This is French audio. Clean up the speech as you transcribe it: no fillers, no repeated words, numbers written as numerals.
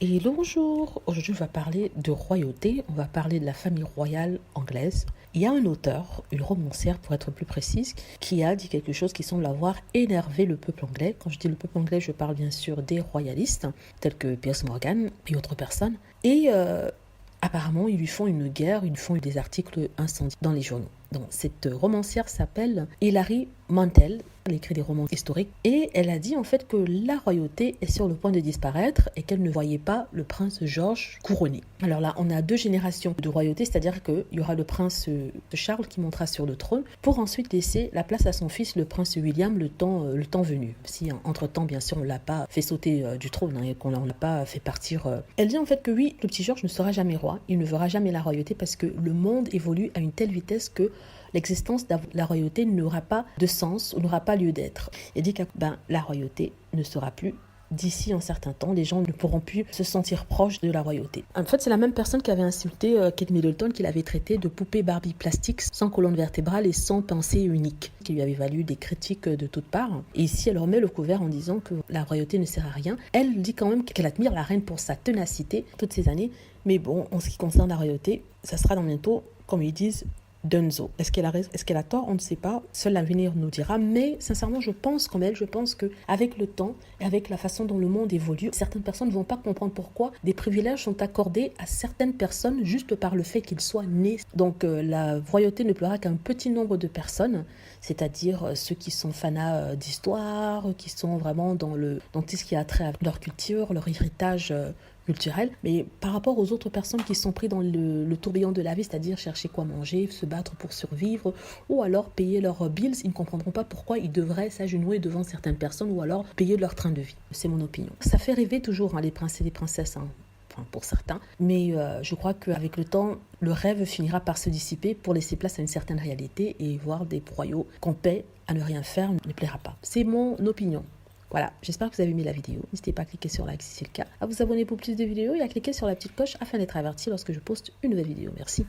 Et bonjour, aujourd'hui on va parler de royauté, on va parler de la famille royale anglaise. Il y a un auteur, une romancière pour être plus précise, qui a dit quelque chose qui semble avoir énervé le peuple anglais. Quand je dis le peuple anglais, je parle bien sûr des royalistes, tels que Piers Morgan et autres personnes. Et apparemment ils lui font une guerre, ils lui font des articles incendiaires dans les journaux. Donc, cette romancière s'appelle Hilary Mantel. Elle écrit des romans historiques et elle a dit en fait que la royauté est sur le point de disparaître et qu'elle ne voyait pas le prince George couronné. Alors là, on a deux générations de royauté, c'est-à-dire qu'il y aura le prince Charles qui montera sur le trône pour ensuite laisser la place à son fils, le prince William, le temps venu. Si entre-temps, bien sûr, on ne l'a pas fait sauter du trône et qu'on n'a pas fait partir. Elle dit en fait que oui, le petit George ne sera jamais roi, il ne verra jamais la royauté parce que le monde évolue à une telle vitesse que l'existence de la royauté n'aura pas de sens ou n'aura pas lieu d'être. Il dit que la royauté ne sera plus d'ici un certain temps, les gens ne pourront plus se sentir proches de la royauté. En fait, c'est la même personne qui avait insulté Kate Middleton, qui l'avait traité de poupée Barbie plastique, sans colonne vertébrale et sans pensée unique, qui lui avait valu des critiques de toutes parts. Et ici, elle remet le couvert en disant que la royauté ne sert à rien. Elle dit quand même qu'elle admire la reine pour sa ténacité toutes ces années. Mais bon, en ce qui concerne la royauté, ça sera dans bientôt, comme ils disent, Dunzo. Est-ce qu'elle a raison? Est-ce qu'elle a tort? On ne sait pas. Seul l'avenir nous dira. Mais sincèrement, je pense comme elle, je pense qu'avec le temps et avec la façon dont le monde évolue, certaines personnes ne vont pas comprendre pourquoi des privilèges sont accordés à certaines personnes juste par le fait qu'ils soient nés. Donc la royauté ne plaira qu'à un petit nombre de personnes, c'est-à-dire ceux qui sont fanas d'histoire, qui sont vraiment dans tout ce qui a trait à leur culture, leur héritage culturel, mais par rapport aux autres personnes qui sont prises dans le tourbillon de la vie, c'est-à-dire chercher quoi manger, se battre pour survivre, ou alors payer leurs bills, ils ne comprendront pas pourquoi ils devraient s'agenouiller devant certaines personnes, ou alors payer leur train de vie. C'est mon opinion. Ça fait rêver toujours les princes et les princesses, enfin, pour certains, mais je crois qu'avec le temps, le rêve finira par se dissiper pour laisser place à une certaine réalité et voir des royaumes qu'on paie à ne rien faire ne plaira pas. C'est mon opinion. Voilà, j'espère que vous avez aimé la vidéo. N'hésitez pas à cliquer sur like si c'est le cas, à vous abonner pour plus de vidéos et à cliquer sur la petite cloche afin d'être averti lorsque je poste une nouvelle vidéo. Merci.